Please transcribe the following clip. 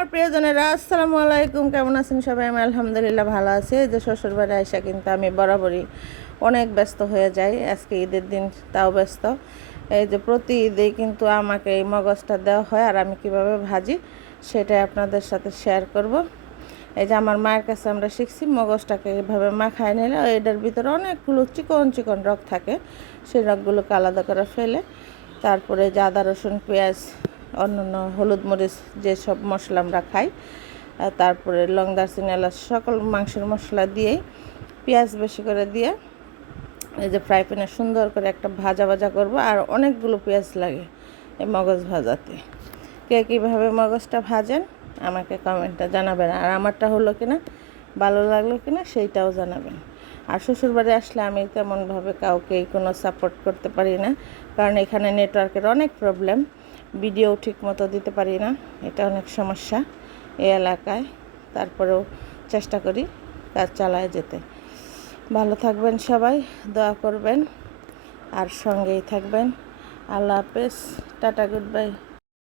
আমার প্রিয়জনেরা, আসসালামু আলাইকুম। কেমন আছেন সবাই? আমি আলহামদুলিল্লাহ ভালো আছি। এই যে শ্বশুরবাড়ি আইসা কিন্তু আমি বরাবরই অনেক ব্যস্ত হয়ে যাই। আজকে ঈদের দিন, তাও ব্যস্ত। এই যে প্রতি ঈদেই কিন্তু আমাকে এই মগজটা দেওয়া হয়, আর আমি কিভাবে ভাজি সেটাই আপনাদের সাথে শেয়ার করব। এই যে আমার মায়ের কাছে আমরা শিখছি মগজটাকে এভাবে মাখায় নিলে এটার ভিতরে অনেকগুলো চিকন চিকন রগ থাকে, সেই রগগুলোকে আলাদা করে ফেলে তারপরে যে আদা রসুন পেঁয়াজ অন্যান্য হলুদ মরিচ যেসব মশলা আমরা খাই, তারপরে লং দারচিনি এলাচ সকল মাংসের মশলা দিয়েই পেঁয়াজ বেশি করে দিয়ে এই যে ফ্রাই প্যানে সুন্দর করে একটা ভাজা ভাজা করব। আর অনেকগুলো পেঁয়াজ লাগে এই মগজ ভাজাতে। কে কীভাবে মগজটা ভাজেন আমাকে কমেন্টটা জানাবেন, আর আমারটা হলো কিনা, ভালো লাগলো কিনা সেইটাও জানাবেন। আর শ্বশুরবাড়ি আসলে আমি তেমনভাবে কাউকেই কোনো সাপোর্ট করতে পারি না, কারণ এখানে নেটওয়ার্কের অনেক প্রবলেম, ভিডিও ঠিক মতো দিতে পারি না, এটা অনেক সমস্যা এই এলাকায়। তারপরেও চেষ্টা করি কাজ চালায় যেতে। ভালো থাকবেন সবাই, দোয়া করবেন আর সঙ্গেই থাকবেন। আল্লাহ হাফেজ, টাটা, গুড বাই।